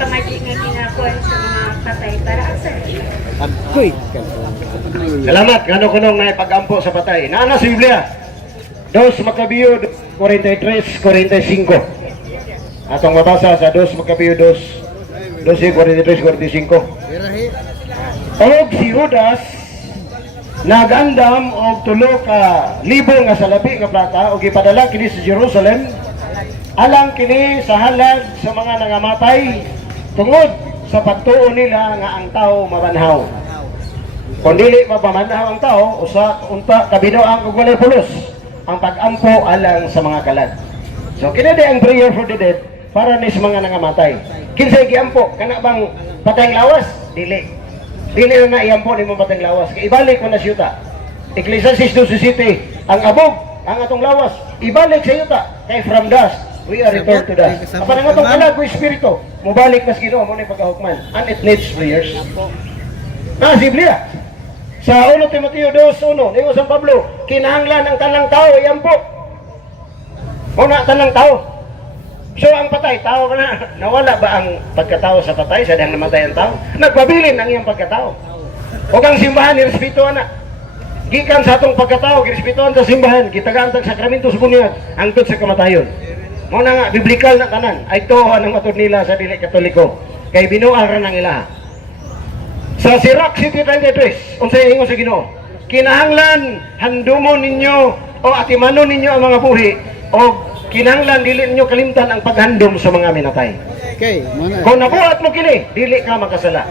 pamadi nga ginakuan sa mga patay para sa Agoy. Salamat, ngano kunong na pag-ampo sa patay. Naana sa Biblia. 2 Macabeo 43, 45. Atong mabasa sa 2 Macabeo 2, 43, 45. Og si Judas nagandam og 3 ka libo nga salapi nga plata og ipadala kini sa Jerusalem alang kini sa halad sa mga nangamatay tungod sa pagtuo nila nga ang tao mabanhaw. Kung dili mapamanhaw ang tao, usa unta kabinoan og walay pulos ang pag-ampo alang sa mga kalag. So kini di ang prayer for the dead para ni sa mga nangamatay. Kinsay giampo kana bang patayng lawas? Dili. Dili na iampo ni mo patayng lawas. Kay ibalik mo na sa yuta. Ecclesiastes 2:7 ang abog ang atong lawas ibalik sa yuta kay from dust we are returned to dust. Apa nang atong kalag ko espiritu mobalik mas Ginoo mo ni pagkahukman and it needs prayers. Na Biblia sa 1 Timoteo 2:1 ingon San Pablo kinahanglan ang tanang tao iampo. Una tanang tao. So ang patay, tao ka na. Nawala ba ang pagkatao sa patay sa dahang namatay ang tao? Nagpabilin ang iyang pagkatao. Huwag ang simbahan, irespetuhan na. Gikan sa atong pagkatao, irespetuhan sa simbahan, gitagaan sa sakramento sa bunyag, hangtod sa kamatayon. Muna nga, biblikal na kanan, ay tohan ang matod nila sa dili katoliko. Kay binual ra ng ilaha. Sa Sirach 7:23, unsay ingon sa Ginoo, kinahanglan handumon ninyo o atimanon ninyo ang mga buhi o kinahanglan dili ninyo kalimtan ang paghandom sa mga minatay. Okay, mana? Kung nabuhat mo kini, dili ka makasala.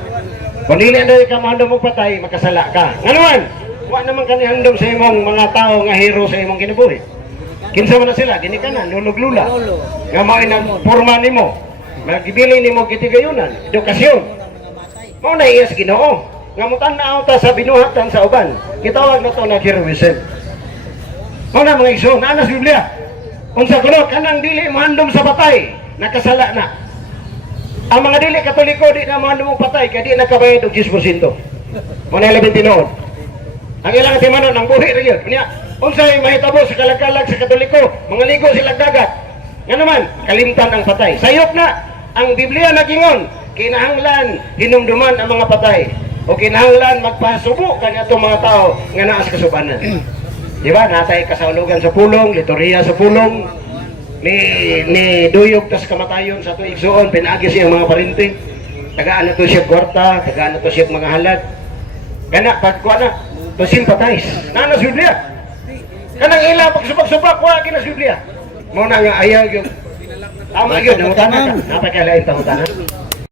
Kung dili ka mahandom og patay, makasala ka. Nganuman, wa naman kanihandom sa imong mga tao nga hero sa imong kinabuhi. Kinsa man na sila, ginikanan, lulog-lula. Nga mao nang porma nimo. Magibili nimo gitigayunan, edukasyon. Mao na iyas Ginoo. Nga mutan-aw ta sa binuhatan sa uban. Gitawag na to na heroism. Mao na mga igsoon, ana sa Biblia. Unsa kuno kanang dili mahandom sa patay, nakasala na. Ang mga dili katoliko di na mahandom og patay kay di nakabayad og 10%. Mo na labing tinuod. Ang ilang timanon ang buhi ra gyud. Unya, unsay mahitabo sa kalag-kalag sa katoliko, mga ligo sila dagat. Nga naman, kalimtan ang patay. Sayop na ang Biblia nagingon, kinahanglan hinumduman ang mga patay o kinahanglan magpasubo kanatong mga tao nga naa sa kasubanan. Di ba? Natay kasaulogan sa pulong, liturhiya sa pulong, ni duyog tas kamatayon sa tuig suon, pinagi siya mga parinting. Tagaan na to siya kwarta, tagaan na to siya mga halad. Kana, pagkuha na, to sympathize. Nana sa Biblia. Kanang ila, pagsubak-subak, wala kina sa Biblia. Muna nga ayaw yung, tama yun, namutana ka. Napakalain tamutana.